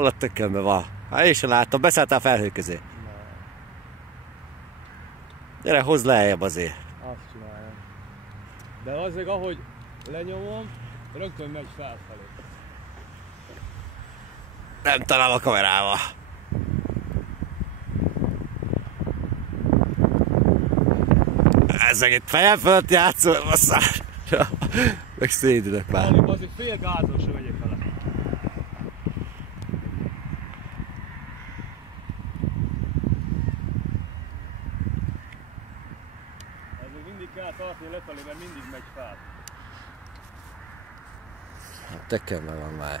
Hol a tökönbe van? Hát én sem láttam, beszálltál a felhő közé. Gyere, hozd lejjebb azért. Azt csináljam. De azért, ahogy lenyomom, rögtön megy felfelé. Nem találom a kamerával. Ezek itt fejem fölött játszol, basszás. Meg szédülök már. Azért fél gázon sem megyek vele. Ezért mindig kell tartani lefelé, mert mindig megy fel. Tökönbe van már.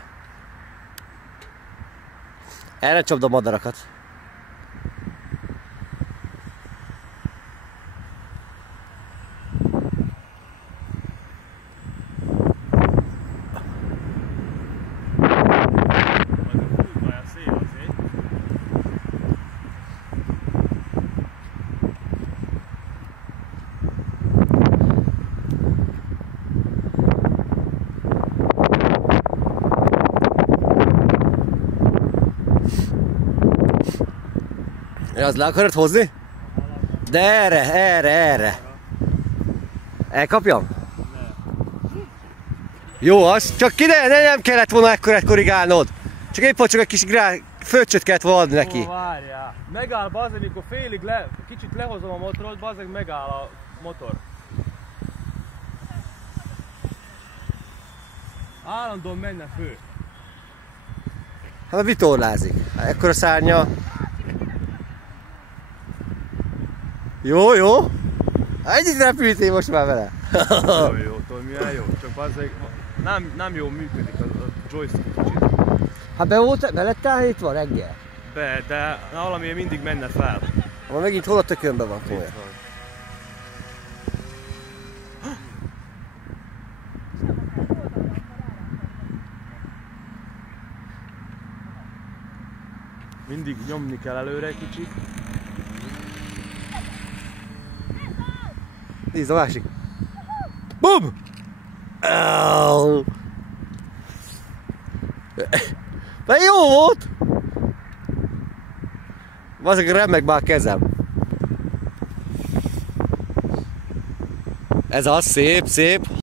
Erre csapd a madarakat. Az le akarod hozni? De erre. Elkapjam? Ne. Jó, az csak nem kellett volna ekkor korrigálnod. Csak épp csak egy kis földcsöt kellett volna adni neki. Várjál. Megáll bazeg, mikor félig kicsit lehozom a motorot, bazeg megáll a motor. Állandóan menne fő. Hát vitorlázik. Ekkor a szárnya. Jó. Egyik repültél most már vele. Jó, tudod milyen jó, csak bazeg nem jól működik a joystick kicsit. Hát be lett állítva reggel? Be, de valamiért mindig menne fel. Ma megint hol a tökönbe van komolyan? Mindig nyomni kell előre egy kicsit. Nézd a másik. BUM! De jó volt! Bazeg remeg már a kezem. Ez az, szép.